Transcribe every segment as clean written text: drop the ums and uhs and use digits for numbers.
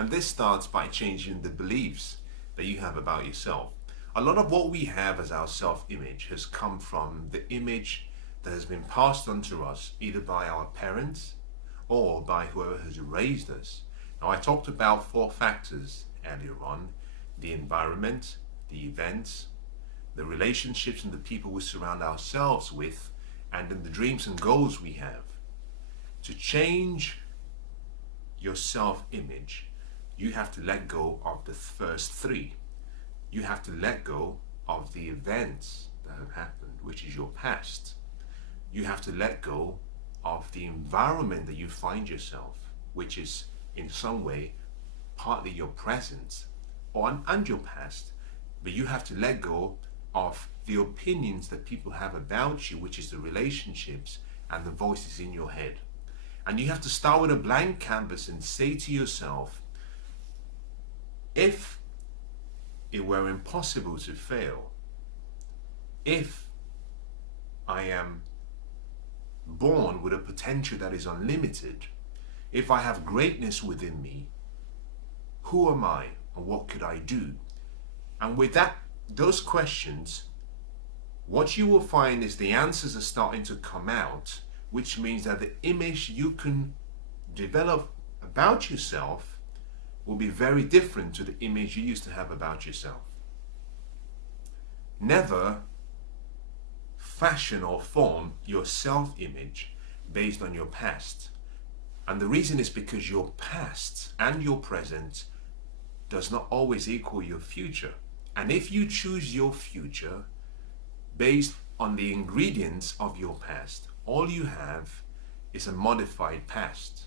And this starts by changing the beliefs that you have about yourself. A lot of what we have as our self-image has come from the image that has been passed on to us either by our parents or by whoever has raised us. Now, I talked about 4 factors earlier on: the environment, the events, the relationships and the people we surround ourselves with, and then the dreams and goals we have. To change your self-image, you have to let go of the first 3. You have to let go of the events that have happened, which is your past. You have to let go of the environment that you find yourself, which is in some way partly your present and your past. But you have to let go of the opinions that people have about you, which is the relationships and the voices in your head. And you have to start with a blank canvas and say to yourself, if it were impossible to fail, if I am born with a potential that is unlimited, if I have greatness within me, who am I and what could I do? And with those questions, what you will find is the answers are starting to come out, which means that the image you can develop about yourself will be very different to the image you used to have about yourself. Never fashion or form your self-image based on your past. And the reason is because your past and your present does not always equal your future. And if you choose your future based on the ingredients of your past, all you have is a modified past.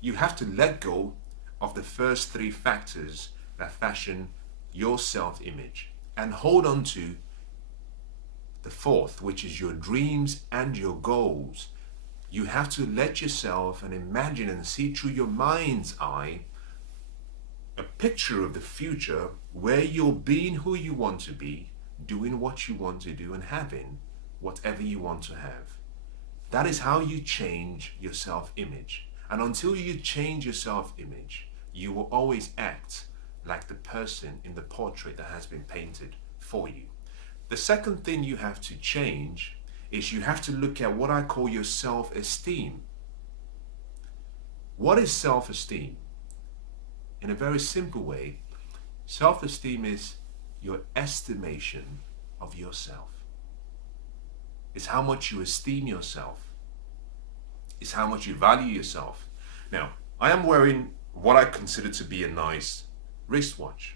You have to let go of the first 3 factors that fashion your self-image and hold on to the 4th, which is your dreams and your goals. You have to let yourself and imagine and see through your mind's eye a picture of the future where you're being who you want to be, doing what you want to do, and having whatever you want to have. That is how you change your self-image. And until you change your self-image, you will always act like the person in the portrait that has been painted for you. The second thing you have to change is you have to look at what I call your self-esteem. What is self-esteem? In a very simple way, self-esteem is your estimation of yourself. It's how much you esteem yourself. It's how much you value yourself. Now, I am wearing what I consider to be a nice wristwatch.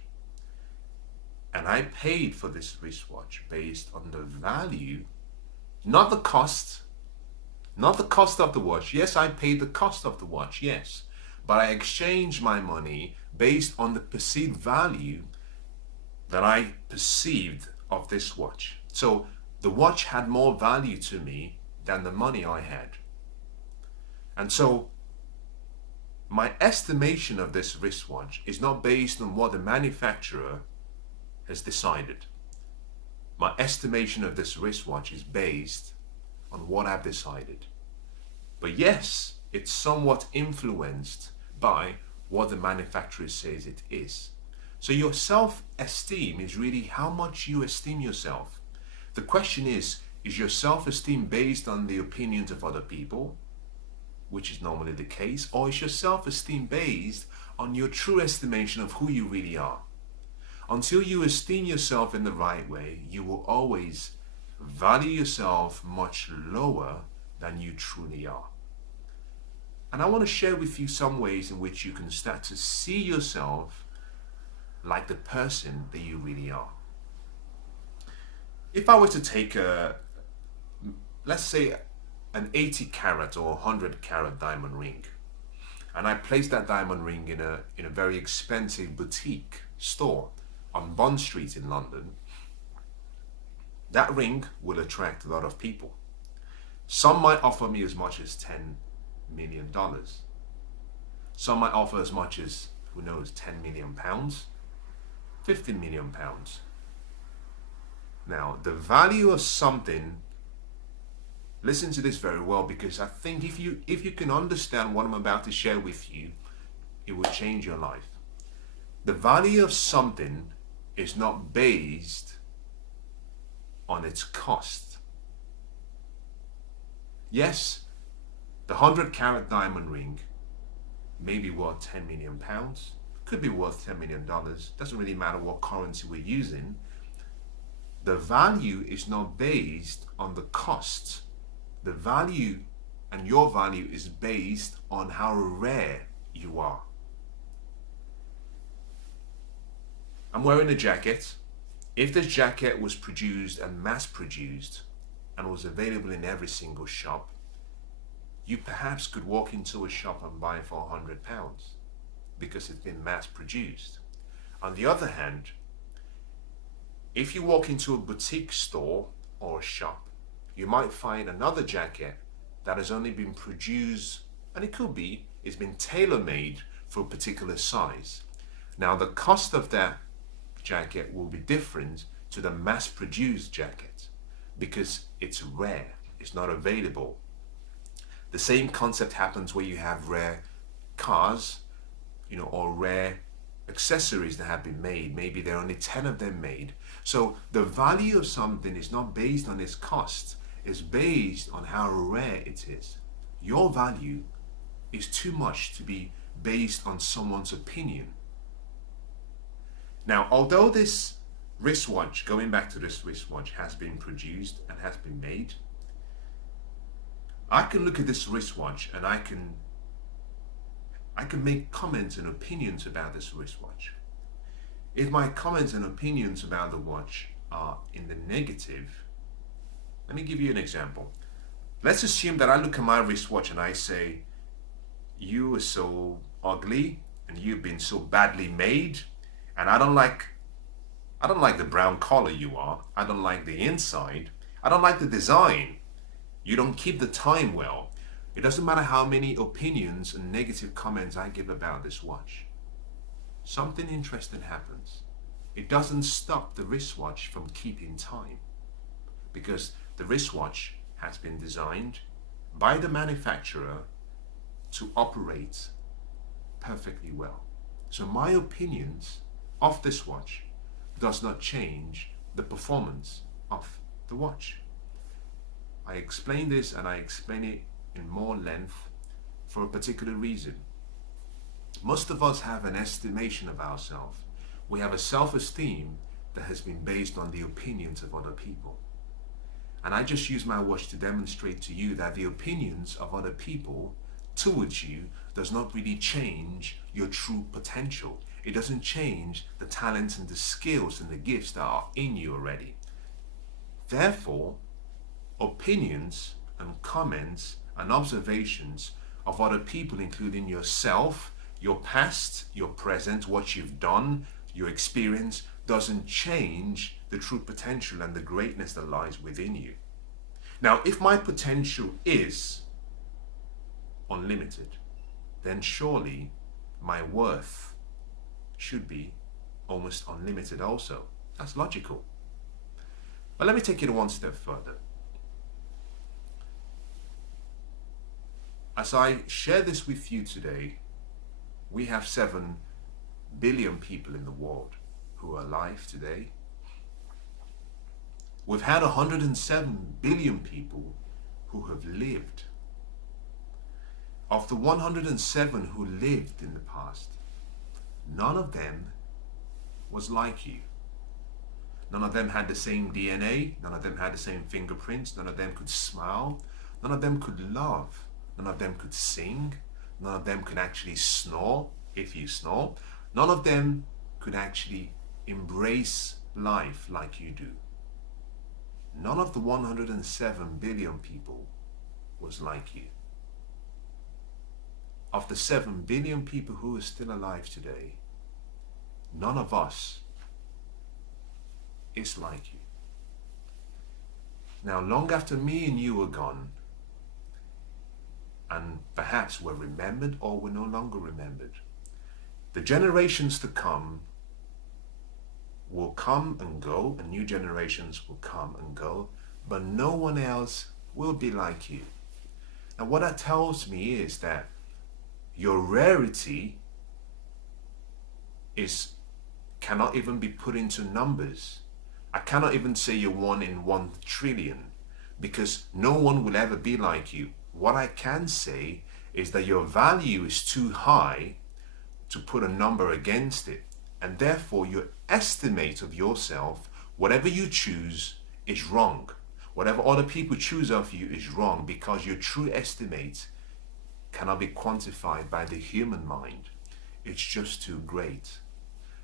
And I paid for this wristwatch based on the value, not the cost of the watch. Yes, I paid the cost of the watch, yes. But I exchanged my money based on the perceived value that I perceived of this watch. So the watch had more value to me than the money I had. And so my estimation of this wristwatch is not based on what the manufacturer has decided. My estimation of this wristwatch is based on what I've decided. But yes, it's somewhat influenced by what the manufacturer says it is. So your self-esteem is really how much you esteem yourself. The question is your self-esteem based on the opinions of other people, which is normally the case, or is your self-esteem based on your true estimation of who you really are? Until you esteem yourself in the right way, you will always value yourself much lower than you truly are. And I want to share with you some ways in which you can start to see yourself like the person that you really are. If I were to take let's say an 80 carat or 100 carat diamond ring, and I place that diamond ring in a very expensive boutique store on Bond Street in London, that ring will attract a lot of people. Some might offer me as much as $10 million. Some might offer as much as, who knows, 10 million pounds, 15 million pounds. Now, the value of something, listen to this very well, because I think if you can understand what I'm about to share with you, it will change your life. The value of something is not based on its cost. Yes, the 100-carat diamond ring may be worth 10 million pounds, could be worth $10 million, doesn't really matter what currency we're using. The value is not based on the cost. The value and your value is based on how rare you are. I'm wearing a jacket. If this jacket was produced and mass produced and was available in every single shop, you perhaps could walk into a shop and buy it for £100 because it's been mass produced. On the other hand, if you walk into a boutique store or a shop, you might find another jacket that has only been produced, and it could be, it's been tailor-made for a particular size. Now the cost of that jacket will be different to the mass-produced jacket because it's rare, it's not available. The same concept happens where you have rare cars, or rare accessories that have been made. Maybe there are only 10 of them made. So the value of something is not based on its cost, it's based on how rare it is. Your value is too much to be based on someone's opinion. Now, although this wristwatch, going back to this wristwatch, has been produced and has been made, I can look at this wristwatch and I can make comments and opinions about this wristwatch. If my comments and opinions about the watch are in the negative, let me give you an example. Let's assume that I look at my wristwatch and I say, you are so ugly and you've been so badly made, and I don't like the brown color you are, I don't like the inside, I don't like the design, you don't keep the time well. It doesn't matter how many opinions and negative comments I give about this watch. Something interesting happens. It doesn't stop the wristwatch from keeping time, because the wristwatch has been designed by the manufacturer to operate perfectly well. So my opinions of this watch does not change the performance of the watch. I explain this and I explain it in more length for a particular reason. Most of us have an estimation of ourselves. We have a self-esteem that has been based on the opinions of other people. And I just use my watch to demonstrate to you that the opinions of other people towards you does not really change your true potential. It doesn't change the talents and the skills and the gifts that are in you already. Therefore, opinions and comments and observations of other people, including yourself, your past, your present, what you've done, your experience, doesn't change the true potential and the greatness that lies within you. Now, if my potential is unlimited, then surely my worth should be almost unlimited also. That's logical. But let me take it one step further. As I share this with you today, we have 7 billion people in the world who are alive today. We've had 107 billion people who have lived. Of the 107 who lived in the past, none of them was like you. None of them had the same DNA, none of them had the same fingerprints, none of them could smile, none of them could love, none of them could sing, none of them could actually snore, if you snore, none of them could actually embrace life like you do. None of the 107 billion people was like you. Of the 7 billion people who are still alive today, none of us is like you. Now, long after me and you are gone, and perhaps we're remembered or we're no longer remembered, the generations to come will come and go, and new generations will come and go, but no one else will be like you. And what that tells me is that your rarity is cannot even be put into numbers. I cannot even say you're 1 in 1 trillion, because no one will ever be like you. What I can say is that your value is too high to put a number against it, and therefore your estimate of yourself, whatever you choose, is wrong. Whatever other people choose of you is wrong, because your true estimate cannot be quantified by the human mind. It's just too great.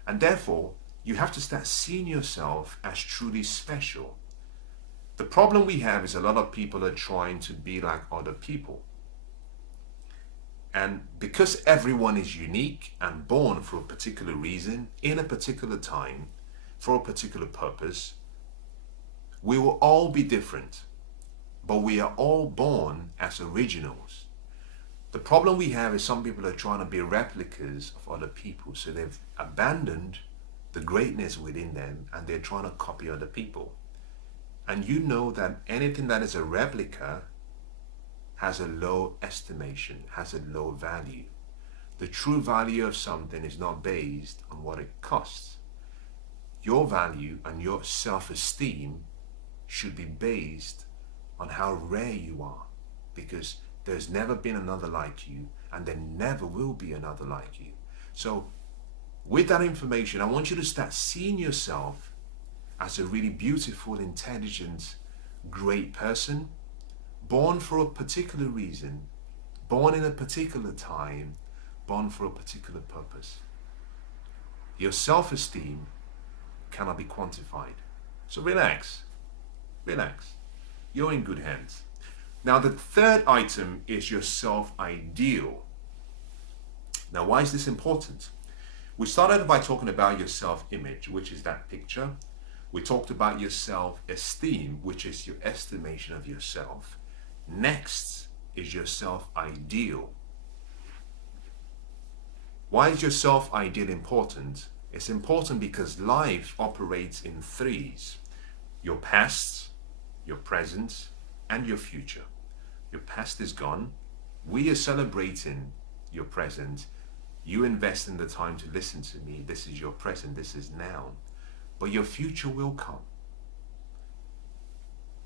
And therefore, you have to start seeing yourself as truly special. The problem we have is a lot of people are trying to be like other people. And because everyone is unique and born for a particular reason, in a particular time, for a particular purpose, we will all be different, but we are all born as originals. The problem we have is some people are trying to be replicas of other people, so they've abandoned the greatness within them and they're trying to copy other people. And you know that anything that is a replica has a low estimation, has a low value. The true value of something is not based on what it costs. Your value and your self-esteem should be based on how rare you are, because there's never been another like you, and there never will be another like you. So with that information, I want you to start seeing yourself as a really beautiful, intelligent, great person, born for a particular reason, born in a particular time, born for a particular purpose. Your self-esteem cannot be quantified. So relax. You're in good hands. Now the third item is your self-ideal. Now why is this important? We started by talking about your self-image, which is that picture. We talked about your self-esteem, which is your estimation of yourself. Next is your self-ideal. Why is your self-ideal important? It's important because life operates in threes: your past, your present, and your future. Your past is gone. We are celebrating your present. You invest in the time to listen to me. This is your present. This is now. But your future will come.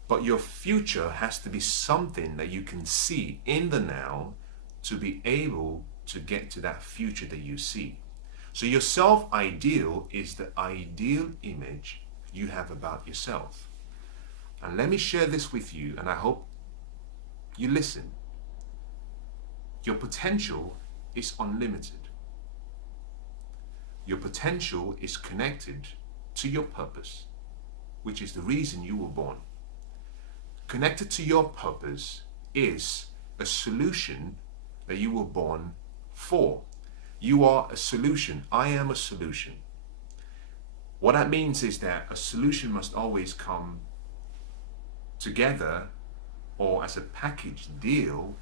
But your future has to be something that you can see in the now to be able to get to that future that you see. So your self-ideal is the ideal image you have about yourself. And let me share this with you, and I hope you listen. Your potential is unlimited. Your potential is connected to your purpose, which is the reason you were born. Connected to your purpose is a solution that you were born for. You are a solution. I am a solution. What that means is that a solution must always come together or as a package deal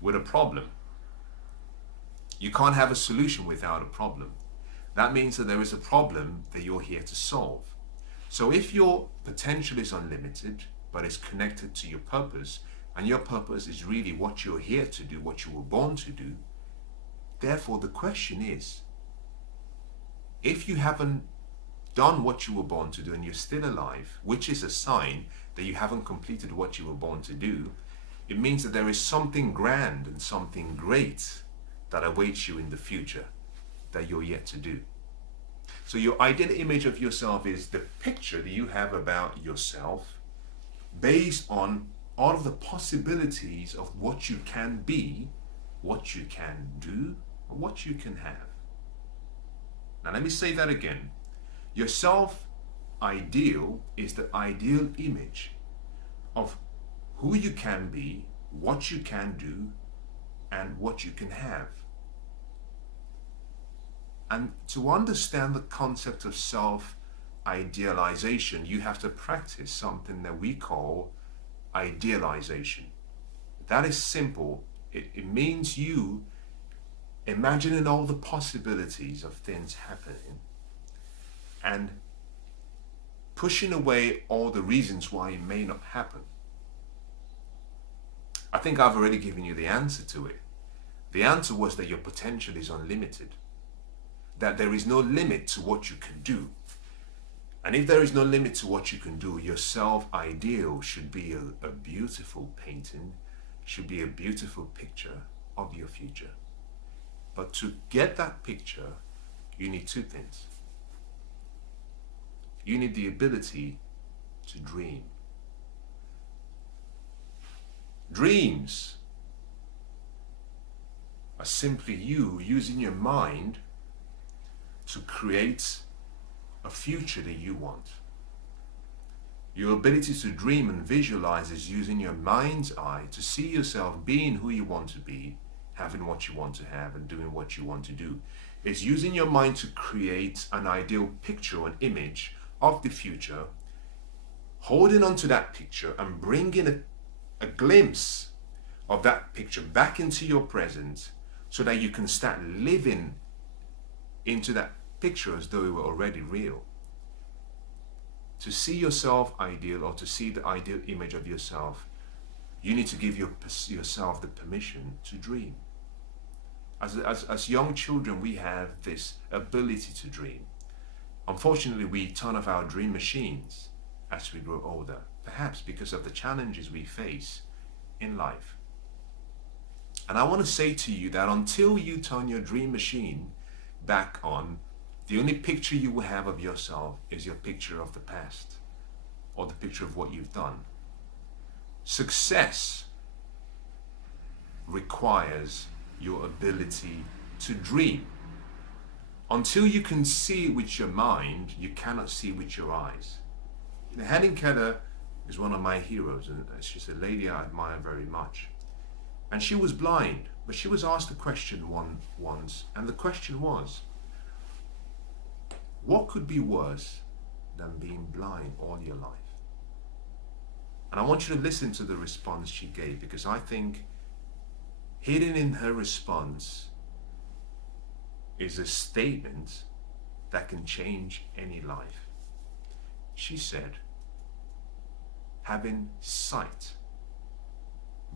with a problem. You can't have a solution without a problem. That means that there is a problem that you're here to solve. So if your potential is unlimited, but it's connected to your purpose, and your purpose is really what you're here to do, what you were born to do, therefore the question is, if you haven't done what you were born to do and you're still alive, which is a sign that you haven't completed what you were born to do, it means that there is something grand and something great that awaits you in the future that you're yet to do. So your ideal image of yourself is the picture that you have about yourself based on all of the possibilities of what you can be, what you can do, and what you can have. Now let me say that again. Your self-ideal is the ideal image of who you can be, what you can do, and what you can have. And to understand the concept of self-idealization, you have to practice something that we call idealization. That is simple. It means you imagining all the possibilities of things happening and pushing away all the reasons why it may not happen. I think I've already given you the answer to it. The answer was that your potential is unlimited. that there is no limit to what you can do. And if there is no limit to what you can do, your self-ideal should be a beautiful painting, should be a beautiful picture of your future. But to get that picture, you need two things. You need the ability to dream. Dreams are simply you using your mind to create a future that you want. Your ability to dream and visualize is using your mind's eye to see yourself being who you want to be, having what you want to have, and doing what you want to do. It's using your mind to create an ideal picture or an image of the future, holding on to that picture and bringing a glimpse of that picture back into your present so that you can start living into that picture as though it were already real. To see yourself ideal, or to see the ideal image of yourself, you need to give yourself the permission to dream. As young children, we have this ability to dream. Unfortunately, we turn off our dream machines as we grow older, perhaps because of the challenges we face in life. And I want to say to you that until you turn your dream machine back on, the only picture you will have of yourself is your picture of the past, or the picture of what you've done. Success requires your ability to dream. Until you can see it with your mind, you cannot see with your eyes. Helen Keller is one of my heroes, and she's a lady I admire very much. And she was blind, but she was asked a question once, and the question was, what could be worse than being blind all your life? And I want you to listen to the response she gave, because I think hidden in her response is a statement that can change any life. She said, having sight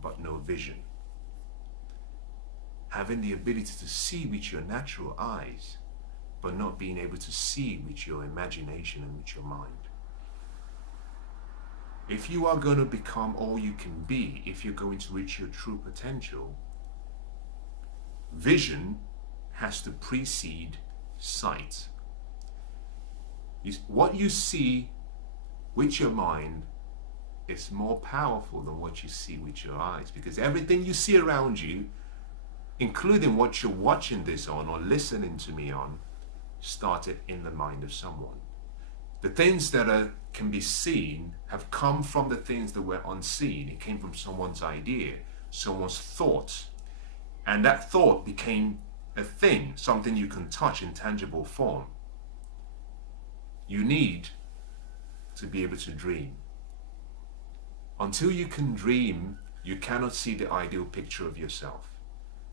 but no vision. Having the ability to see with your natural eyes, but not being able to see with your imagination and with your mind. If you are going to become all you can be, if you're going to reach your true potential, vision has to precede sight. What you see with your mind is more powerful than what you see with your eyes, because everything you see around you, including what you're watching this on or listening to me on, started in the mind of someone. The things that can be seen have come from the things that were unseen. It came from someone's idea, someone's thought, and that thought became a thing, something you can touch in tangible form. You need to be able to dream. Until you can dream, you cannot see the ideal picture of yourself.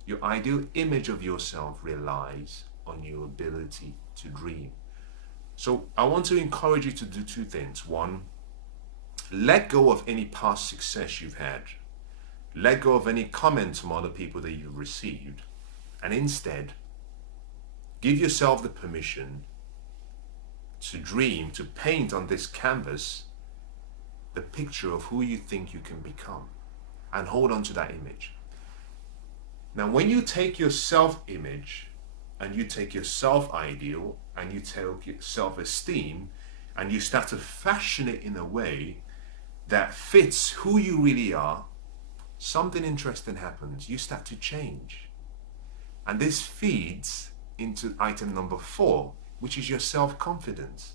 Your ideal image of yourself relies on your ability to dream. So I want to encourage you to do two things. One, let go of any past success you've had. Let go of any comments from other people that you've received. And instead, give yourself the permission to dream, to paint on this canvas the picture of who you think you can become, and hold on to that image. Now, when you take your self-image and you take your self-ideal and you take your self-esteem and you start to fashion it in a way that fits who you really are, something interesting happens. You start to change. And this feeds into item number 4, which is your self-confidence.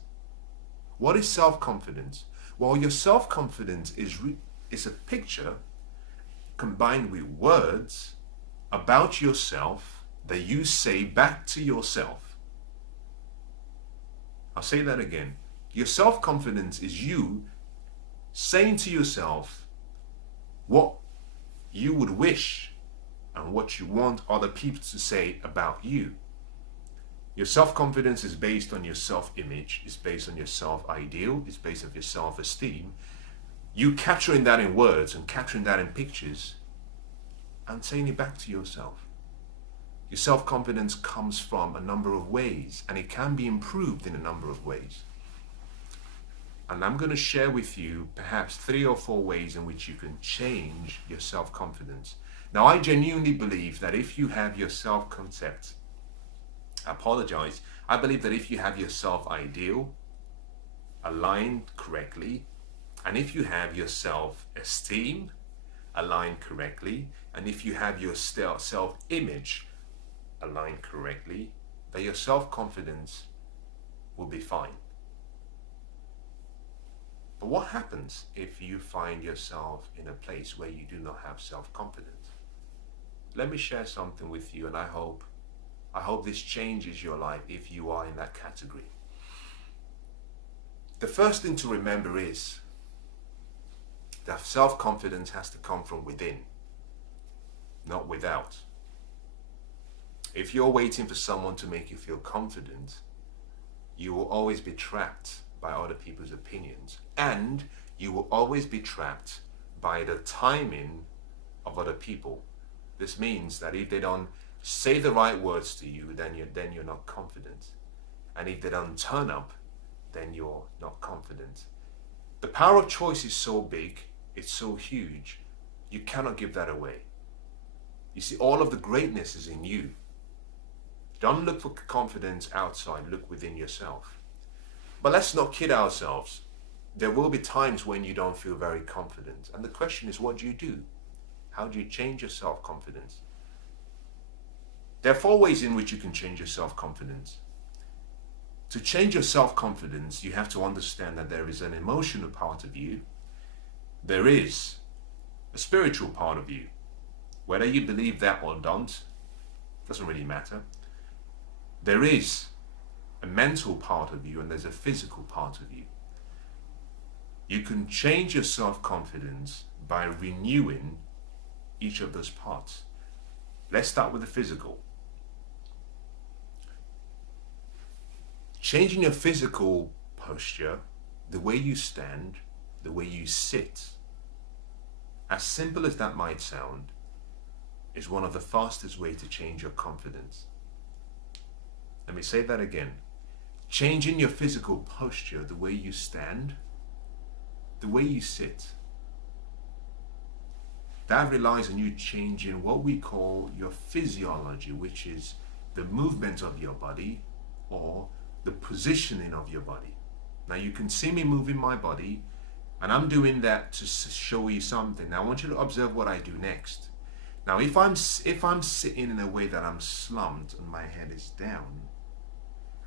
What is self-confidence? Well, your self-confidence is a picture combined with words about yourself that you say back to yourself. I'll say that again. Your self-confidence is you saying to yourself what you would wish and what you want other people to say about you. Your self-confidence is based on your self-image, it's based on your self-ideal, it's based on your self-esteem. You capturing that in words and capturing that in pictures and saying it back to yourself. Your self-confidence comes from a number of ways, and it can be improved in a number of ways. And I'm going to share with you perhaps 3 or 4 ways in which you can change your self-confidence. Now, I genuinely believe that if you have your self-concept, I believe that if you have your self-ideal aligned correctly, and if you have your self-esteem aligned correctly, and if you have your self-image aligned correctly, that your self-confidence will be fine. But what happens if you find yourself in a place where you do not have self-confidence? Let me share something with you, and I hope this changes your life if you are in that category. The first thing to remember is that self-confidence has to come from within, not without. If you're waiting for someone to make you feel confident, you will always be trapped by other people's opinions, and you will always be trapped by the timing of other people. This means that if they don't say the right words to you, then you're not confident. And if they don't turn up, then you're not confident. The power of choice is so big, it's so huge, you cannot give that away. You see, all of the greatness is in you. Don't look for confidence outside, look within yourself. But let's not kid ourselves. There will be times when you don't feel very confident. And the question is, what do you do? How do you change your self-confidence? There are 4 ways in which you can change your self-confidence. To change your self-confidence, you have to understand that there is an emotional part of you. There is a spiritual part of you. Whether you believe that or don't, doesn't really matter. There is a mental part of you, and there's a physical part of you. You can change your self-confidence by renewing each of those parts. Let's start with the physical. Changing your physical posture, the way you stand, the way you sit, as simple as that might sound, is one of the fastest ways to change your confidence. Let me say that again. Changing your physical posture, the way you stand, the way you sit, that relies on you changing what we call your physiology, which is the movement of your body or the positioning of your body. Now you can see me moving my body, and I'm doing that to show you something. Now I want you to observe what I do next. Now if I'm sitting in a way that I'm slumped and my head is down,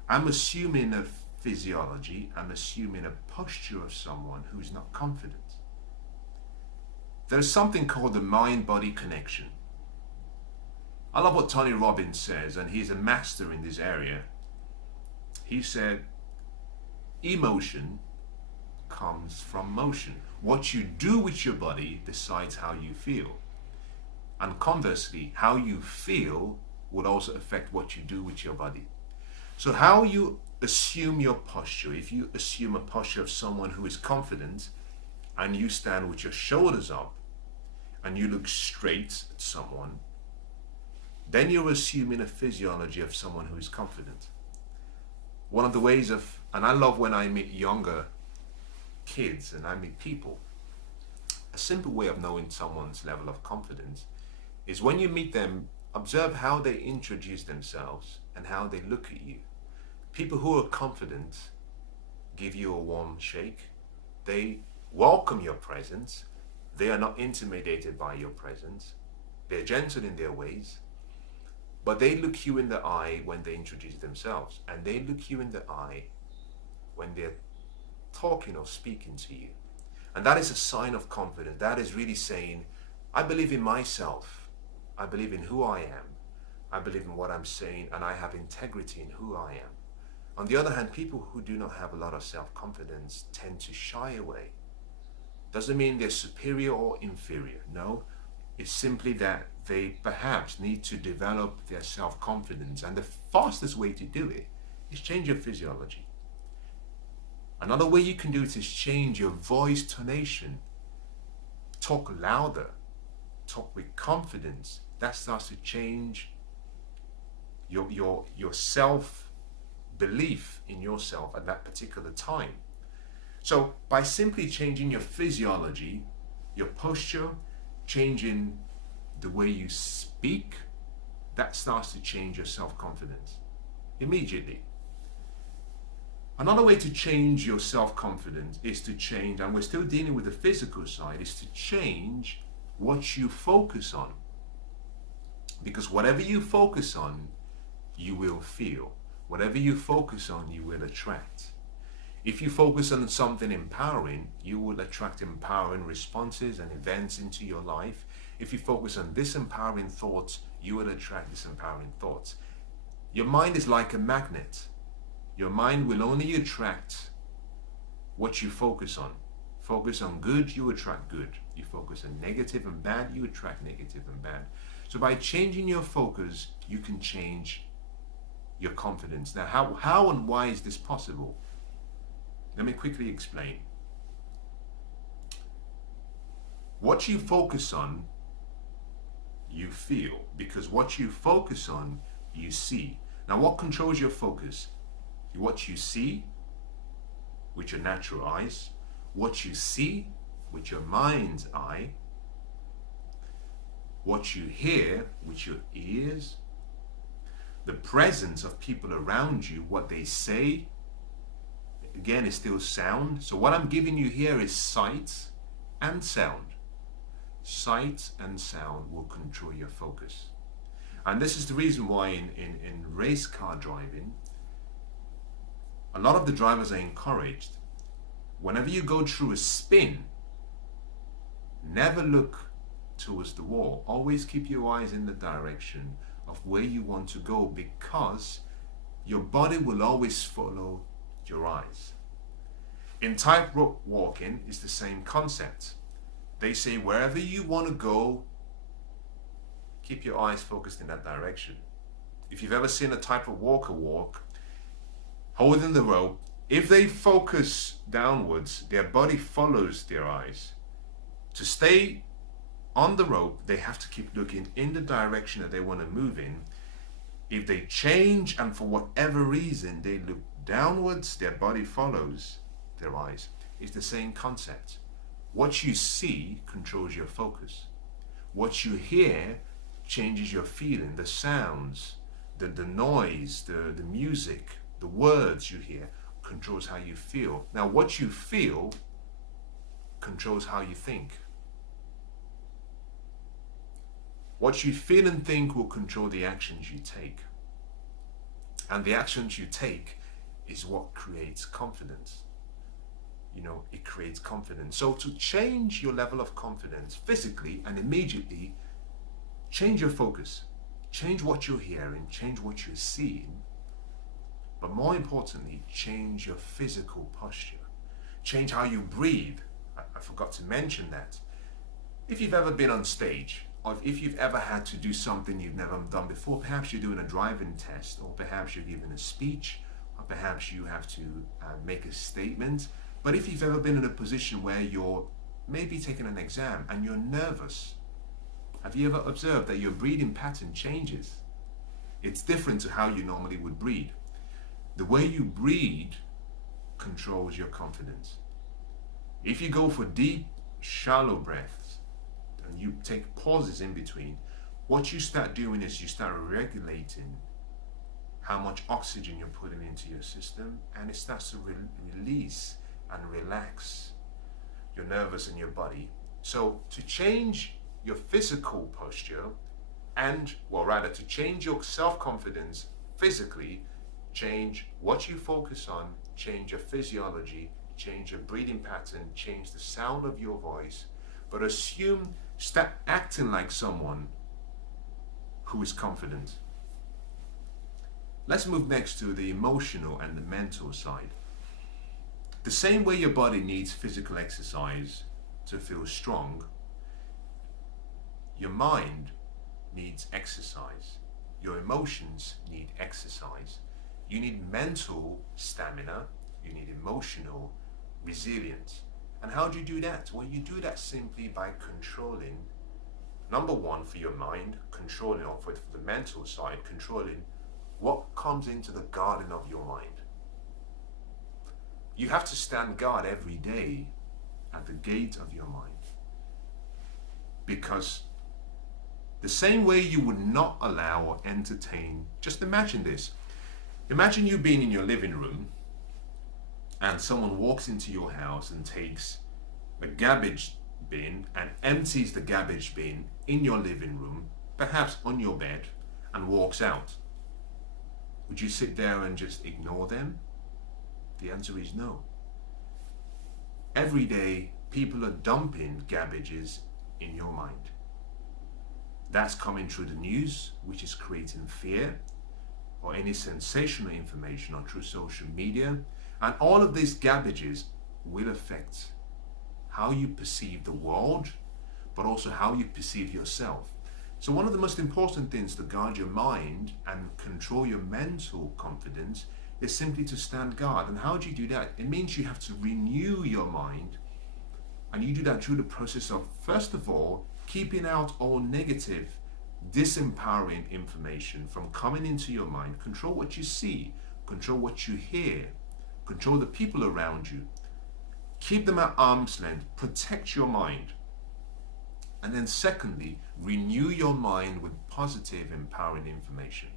I'm assuming a physiology, I'm assuming a posture of someone who's not confident. There's something called the mind-body connection. I love what Tony Robbins says, and he's a master in this area. He said, emotion comes from motion. What you do with your body decides how you feel. And conversely, how you feel would also affect what you do with your body. So how you assume your posture, if you assume a posture of someone who is confident, and you stand with your shoulders up, and you look straight at someone, then you're assuming a physiology of someone who is confident. One of the ways of, and I love when I meet younger kids and I meet people, a simple way of knowing someone's level of confidence is when you meet them, observe how they introduce themselves and how they look at you. People who are confident give you a warm shake. They welcome your presence. They are not intimidated by your presence. They're gentle in their ways. But they look you in the eye when they introduce themselves. And they look you in the eye when they're talking or speaking to you. And that is a sign of confidence. That is really saying, I believe in myself. I believe in who I am. I believe in what I'm saying, and I have integrity in who I am. On the other hand, people who do not have a lot of self-confidence tend to shy away. Doesn't mean they're superior or inferior. No, it's simply that they perhaps need to develop their self-confidence. And the fastest way to do it is change your physiology. Another way you can do it is change your voice tonation. Talk louder. Talk with confidence. That starts to change your self belief in yourself at that particular time. So by simply changing your physiology, your posture, changing the way you speak, that starts to change your self-confidence immediately. Another way to change your self-confidence is to change, and we're still dealing with the physical side, is to change what you focus on. Because whatever you focus on, you will feel. Whatever you focus on, you will attract. If you focus on something empowering, you will attract empowering responses and events into your life. If you focus on disempowering thoughts, you will attract disempowering thoughts. Your mind is like a magnet. Your mind will only attract what you focus on. Focus on good, you attract good. You focus on negative and bad, you attract negative and bad. So by changing your focus, you can change your confidence. Now, how and why is this possible? Let me quickly explain. What you focus on, you feel, because what you focus on, you see. Now, what controls your focus? What you see with your natural eyes, what you see with your mind's eye, what you hear with your ears, the presence of people around you, what they say, again, is still sound. So what I'm giving you here is sight and sound. Sight and sound will control your focus. And this is the reason why in race car driving, a lot of the drivers are encouraged, whenever you go through a spin, never look towards the wall. Always keep your eyes in the direction of where you want to go, because your body will always follow your eyes. In tightrope walking, it's the same concept. They say wherever you want to go, keep your eyes focused in that direction. If you've ever seen a tightrope walker walk, holding the rope, if they focus downwards, their body follows their eyes. To stay on the rope, they have to keep looking in the direction that they want to move in. If they change and for whatever reason they look downwards, their body follows their eyes. It's the same concept. What you see controls your focus. What you hear changes your feeling. The sounds, the noise, the music, the words you hear controls how you feel. Now, what you feel controls how you think. What you feel and think will control the actions you take. And the actions you take is what creates confidence. It creates confidence. So to change your level of confidence physically and immediately, change your focus. Change what you're hearing, change what you're seeing. But more importantly, change your physical posture. Change how you breathe. I forgot to mention that. If you've ever been on stage, or if you've ever had to do something you've never done before, perhaps you're doing a driving test, or perhaps you're giving a speech, or perhaps you have to make a statement. But if you've ever been in a position where you're maybe taking an exam and you're nervous, have you ever observed that your breathing pattern changes? It's different to how you normally would breathe. The way you breathe controls your confidence. If you go for deep, shallow breaths, and you take pauses in between, what you start doing is you start regulating how much oxygen you're putting into your system, and it starts to release and relax your nerves and your body. So to change your physical posture, to change your self-confidence physically, change what you focus on, change your physiology, change your breathing pattern, change the sound of your voice, but start acting like someone who is confident. Let's move next to the emotional and the mental side. The same way your body needs physical exercise to feel strong, your mind needs exercise. Your emotions need exercise. You need mental stamina. You need emotional resilience. And how do you do that? Well, you do that simply by controlling, number one, for your mind, controlling, or for the mental side, controlling what comes into the garden of your mind. You have to stand guard every day at the gate of your mind. Because the same way you would not allow or entertain, just imagine this. Imagine you being in your living room and someone walks into your house and takes the garbage bin and empties the garbage bin in your living room, perhaps on your bed, and walks out. Would you sit there and just ignore them? The answer is no. Every day, people are dumping garbages in your mind. That's coming through the news, which is creating fear, or any sensational information, or through social media. And all of these garbages will affect how you perceive the world, but also how you perceive yourself. So one of the most important things to guard your mind and control your mental confidence is simply to stand guard. And how do you do that? It means you have to renew your mind, and you do that through the process of, first of all, keeping out all negative, disempowering information from coming into your mind. Control what you see, control what you hear, control the people around you. Keep them at arm's length, protect your mind. And then secondly, renew your mind with positive, empowering information.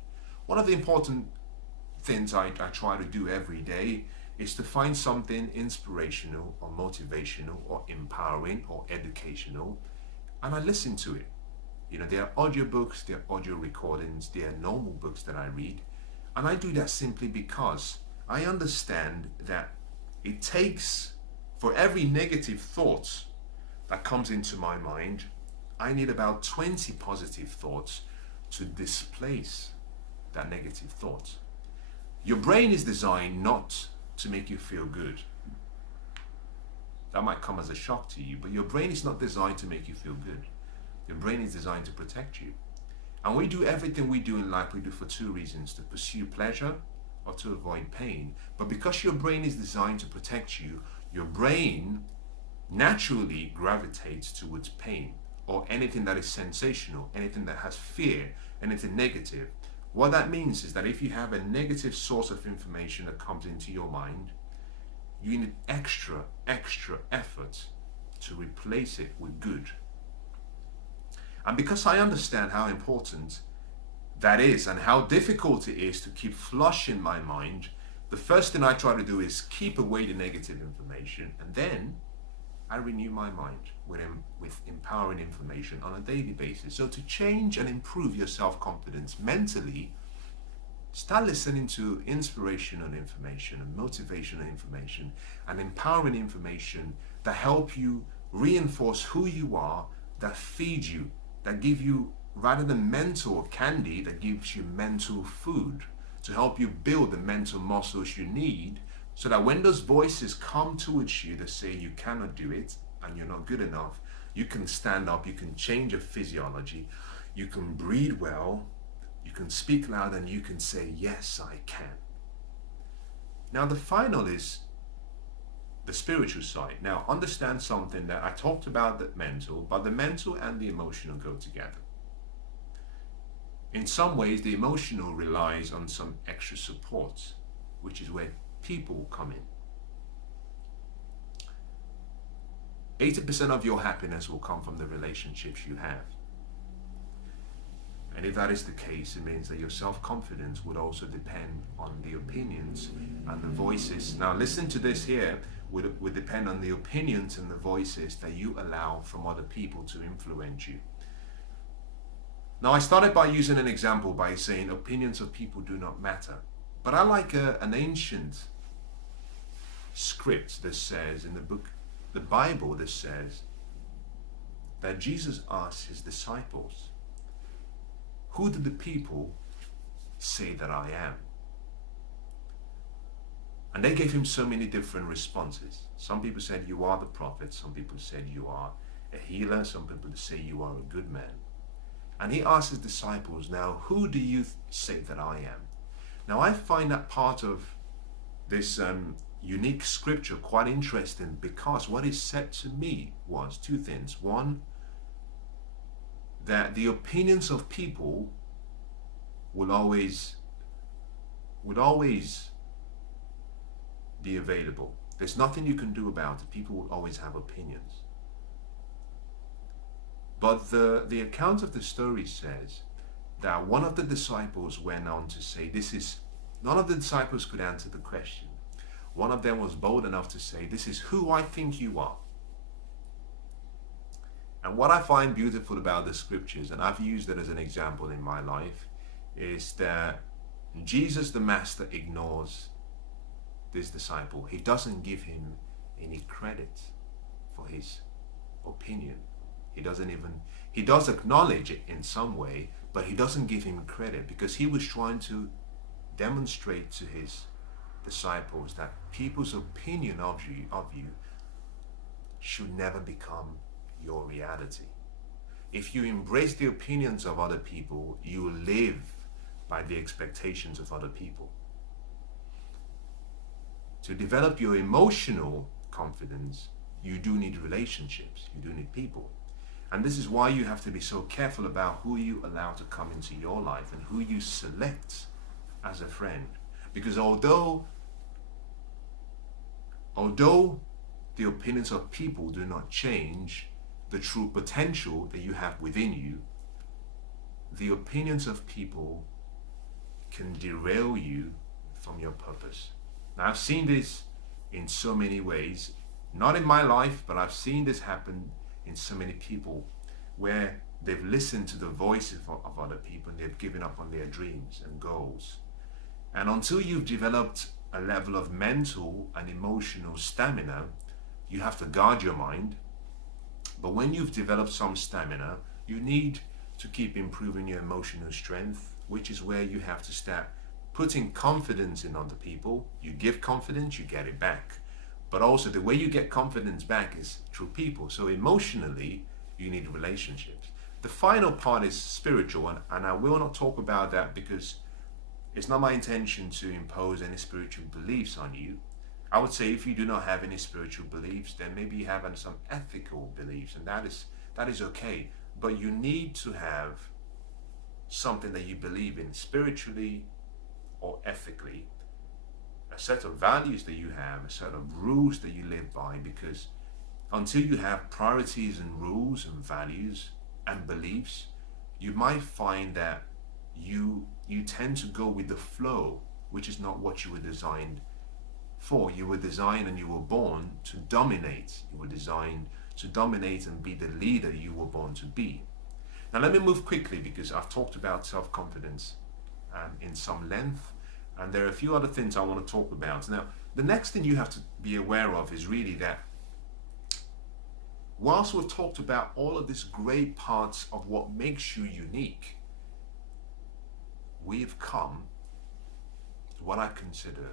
One of the important things I try to do every day is to find something inspirational or motivational or empowering or educational, and I listen to it. You know, there are audiobooks, there are audio recordings, there are normal books that I read, and I do that simply because I understand that it takes, for every negative thought that comes into my mind, I need about 20 positive thoughts to displace that negative thought. Your brain is designed not to make you feel good. That might come as a shock to you, but your brain is not designed to make you feel good. Your brain is designed to protect you. And we do everything we do in life, we do for two reasons: to pursue pleasure or to avoid pain. But because your brain is designed to protect you, your brain naturally gravitates towards pain, or anything that is sensational, anything that has fear, anything negative. What that means is that if you have a negative source of information that comes into your mind, you need extra effort to replace it with good. And because I understand how important that is and how difficult it is to keep flushing my mind, the first thing I try to do is keep away the negative information, and then I renew my mind with empowering information on a daily basis. So to change and improve your self-confidence mentally, start listening to inspirational information and motivational information and empowering information that help you reinforce who you are, that feed you, that give you, rather than mental candy, that gives you mental food to help you build the mental muscles you need, so that when those voices come towards you that say you cannot do it and you're not good enough, you can stand up, you can change your physiology, you can breathe well, you can speak loud, and you can say, yes, I can. Now the final is the spiritual side. Now understand something that I talked about, the mental, but the mental and the emotional go together. In some ways, the emotional relies on some extra support, which is where people come in. 80% of your happiness will come from the relationships you have. And if that is the case, it means that your self-confidence would also depend on the opinions and the voices. Now listen to this here, would depend on the opinions and the voices that you allow from other people to influence you. Now I started by using an example by saying opinions of people do not matter. But I like an ancient script that says in the Bible, that says that Jesus asked his disciples, who do the people say that I am? And they gave him so many different responses. Some people said you are the prophet, some people said you are a healer, some people say you are a good man. And he asked his disciples, now who do you say that I am? Now I find that part of this unique scripture quite interesting, because what is said to me was two things. One, that the opinions of people will always will always be available. There's nothing you can do about it. People will always have opinions. But the account of the story says that one of the disciples went on to say, none of the disciples could answer the question. One of them was bold enough to say, this is who I think you are. And what I find beautiful about the scriptures, and I've used it as an example in my life, is that Jesus the Master ignores this disciple. He doesn't give him any credit for his opinion. He does acknowledge it in some way, but he doesn't give him credit, because he was trying to demonstrate to his disciples that people's opinion of you should never become your reality. If you embrace the opinions of other people, you will live by the expectations of other people. To develop your emotional confidence, you do need relationships, you do need people. And this is why you have to be so careful about who you allow to come into your life and who you select as a friend. Because although the opinions of people do not change the true potential that you have within you, the opinions of people can derail you from your purpose. Now, I've seen this in so many ways, not in my life, but I've seen this happen in so many people, where they've listened to the voices of other people and they've given up on their dreams and goals. And until you've developed a level of mental and emotional stamina, you have to guard your mind. But when you've developed some stamina, you need to keep improving your emotional strength, which is where you have to start putting confidence in other people. You give confidence, you get it back. But also the way you get confidence back is through people. So emotionally, you need relationships. The final part is spiritual, and I will not talk about that because it's not my intention to impose any spiritual beliefs on you. I would say if you do not have any spiritual beliefs, then maybe you have some ethical beliefs, and that is okay. But you need to have something that you believe in spiritually or ethically, a set of values that you have, a set of rules that you live by, because until you have priorities and rules and values and beliefs, you might find that you tend to go with the flow, which is not what you were designed for. You were designed and you were born to dominate. You were designed to dominate and be the leader you were born to be. Now let me move quickly, because I've talked about self-confidence in some length, and there are a few other things I want to talk about. Now, the next thing you have to be aware of is really that whilst we've talked about all of these great parts of what makes you unique, we've come to what I consider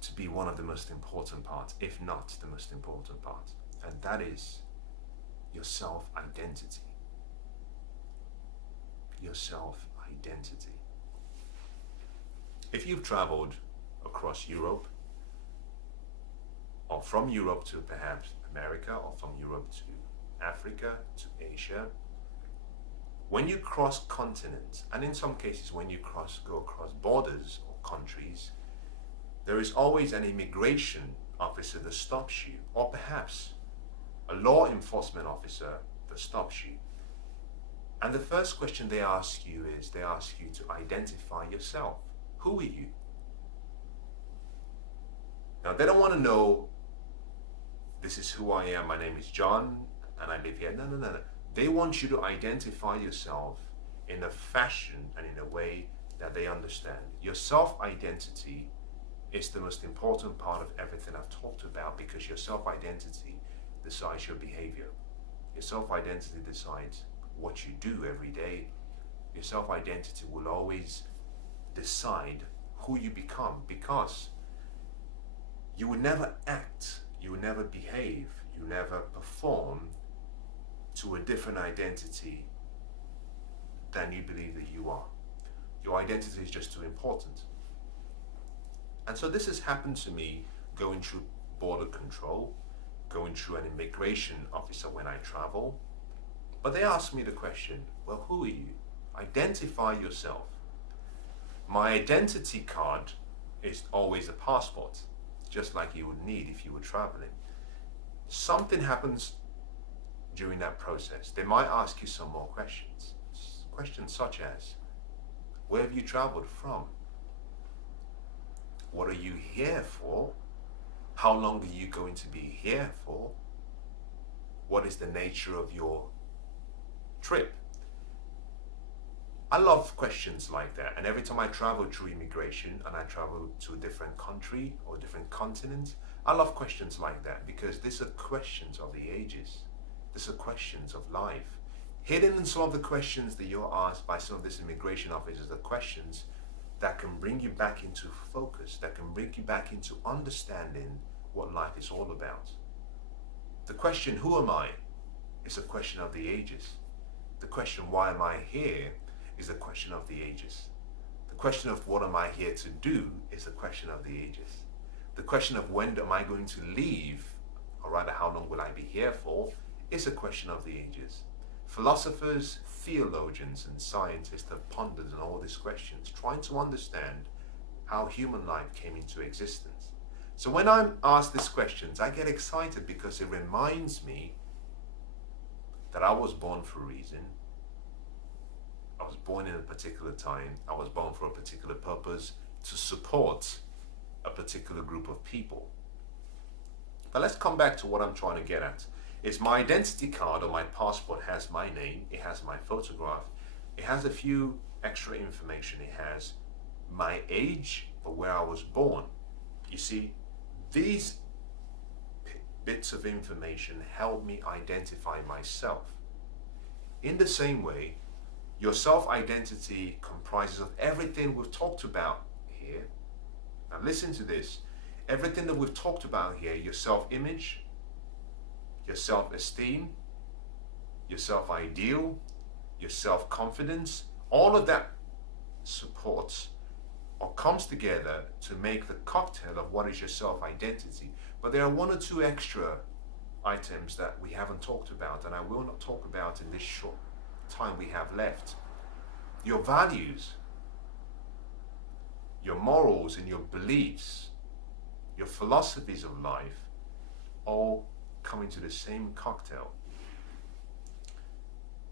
to be one of the most important parts, if not the most important part, and that is your self-identity. Your self-identity. If you've traveled across Europe, or from Europe to perhaps America, or from Europe to Africa, to Asia, when you cross continents, and in some cases when you go across borders or countries, there is always an immigration officer that stops you, or perhaps a law enforcement officer that stops you. And the first question they ask you is, they ask you to identify yourself. Who are you? Now, they don't want to know, this is who I am, my name is John, and I live here. No. They want you to identify yourself in a fashion and in a way that they understand. Your self-identity is the most important part of everything I've talked about, because your self-identity decides your behavior. Your self-identity decides what you do every day. Your self-identity will always decide who you become, because you will never act, you will never behave, you never perform to a different identity than you believe that you are. Your identity is just too important. And so this has happened to me going through border control, going through an immigration officer when I travel. But they ask me the question, well, who are you? Identify yourself. My identity card is always a passport, just like you would need if you were traveling. Something happens during that process. They might ask you some more questions. Questions such as, where have you traveled from? What are you here for? How long are you going to be here for? What is the nature of your trip? I love questions like that, and every time I travel through immigration and I travel to a different country or a different continent, I love questions like that because these are questions of the ages. These are questions of life. Hidden in some of the questions that you're asked by some of these immigration officers are questions that can bring you back into focus, that can bring you back into understanding what life is all about. The question, who am I, is a question of the ages. The question, why am I here, is a question of the ages. The question of what am I here to do is a question of the ages. The question of when am I going to leave, or rather how long will I be here for, is a question of the ages. Philosophers, theologians, and scientists have pondered on all these questions, trying to understand how human life came into existence. So when I'm asked these questions, I get excited because it reminds me that I was born for a reason. I was born in a particular time. I was born for a particular purpose, to support a particular group of people. But let's come back to what I'm trying to get at. It's my identity card or my passport has my name, it has my photograph, it has a few extra information, it has my age or where I was born. You see, these bits of information help me identify myself. In the same way, your self-identity comprises of everything we've talked about here. Now listen to this. Everything that we've talked about here, your self-image, your self-esteem, your self-ideal, your self-confidence, all of that supports or comes together to make the cocktail of what is your self-identity. But there are one or two extra items that we haven't talked about, and I will not talk about in this short time we have left. Your values, your morals and your beliefs, your philosophies of life, all come into the same cocktail.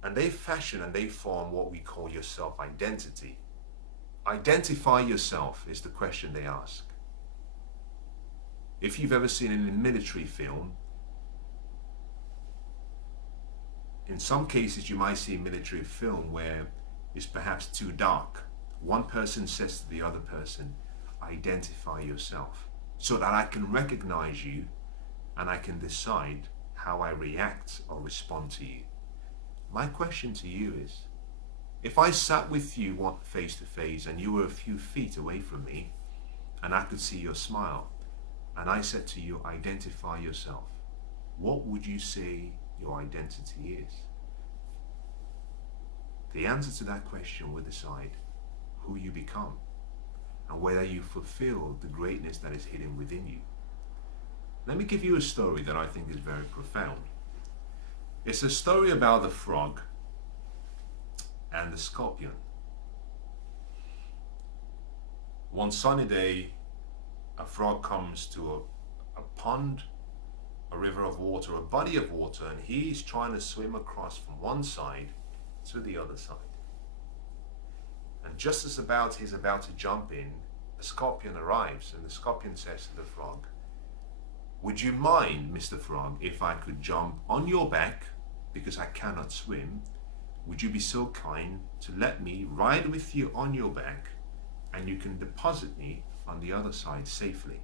And they fashion and they form what we call your self-identity. Identify yourself is the question they ask. If you've ever seen a military film, in some cases you might see a military film where it's perhaps too dark. One person says to the other person, identify yourself, so that I can recognize you and I can decide how I react or respond to you. My question to you is, if I sat with you face to face and you were a few feet away from me and I could see your smile and I said to you, identify yourself, what would you say your identity is? The answer to that question will decide who you become and whether you fulfill the greatness that is hidden within you. Let me give you a story that I think is very profound. It's a story about the frog and the scorpion. One sunny day, a frog comes to a pond, a river of water, a body of water, and he's trying to swim across from one side to the other side. And just as he's about to jump in, a scorpion arrives, and the scorpion says to the frog, would you mind, Mr. Frog, if I could jump on your back because I cannot swim? Would you be so kind to let me ride with you on your back and you can deposit me on the other side safely?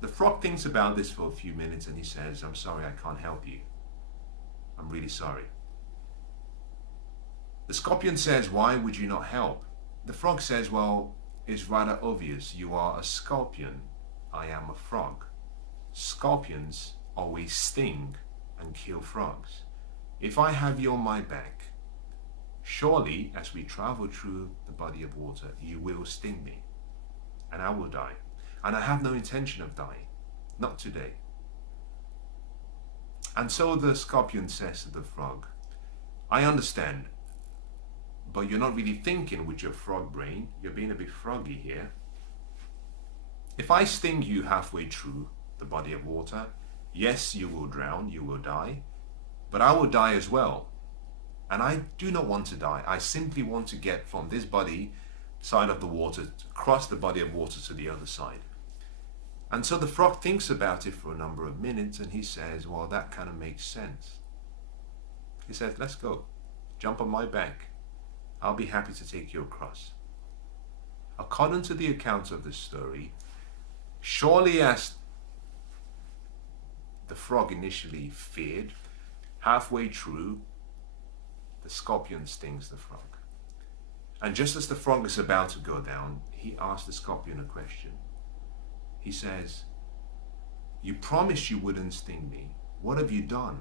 The frog thinks about this for a few minutes and he says, I'm sorry, I can't help you. I'm really sorry. The scorpion says, why would you not help? The frog says, well, it's rather obvious. You are a scorpion. I am a frog. Scorpions always sting and kill frogs. If I have you on my back, surely as we travel through the body of water, you will sting me and I will die. And I have no intention of dying, not today. And so the scorpion says to the frog, I understand, but you're not really thinking with your frog brain. You're being a bit froggy here. If I sting you halfway through the body of water, yes, you will drown, you will die, but I will die as well. And I do not want to die. I simply want to get from this side of the water, across the body of water to the other side. And so the frog thinks about it for a number of minutes, and he says, well, that kind of makes sense. He says, let's go. Jump on my back. I'll be happy to take you across. According to the account of this story, surely as the frog initially feared, halfway through, the scorpion stings the frog. And just as the frog is about to go down, he asks the scorpion a question. He says, you promised you wouldn't sting me. What have you done?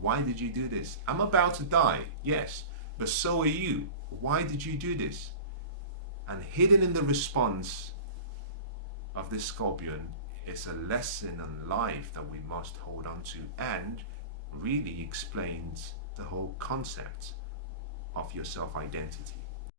Why did you do this? I'm about to die, yes, but so are you. Why did you do this? And hidden in the response of this scorpion is a lesson in life that we must hold on to, and really explains the whole concept of your self-identity.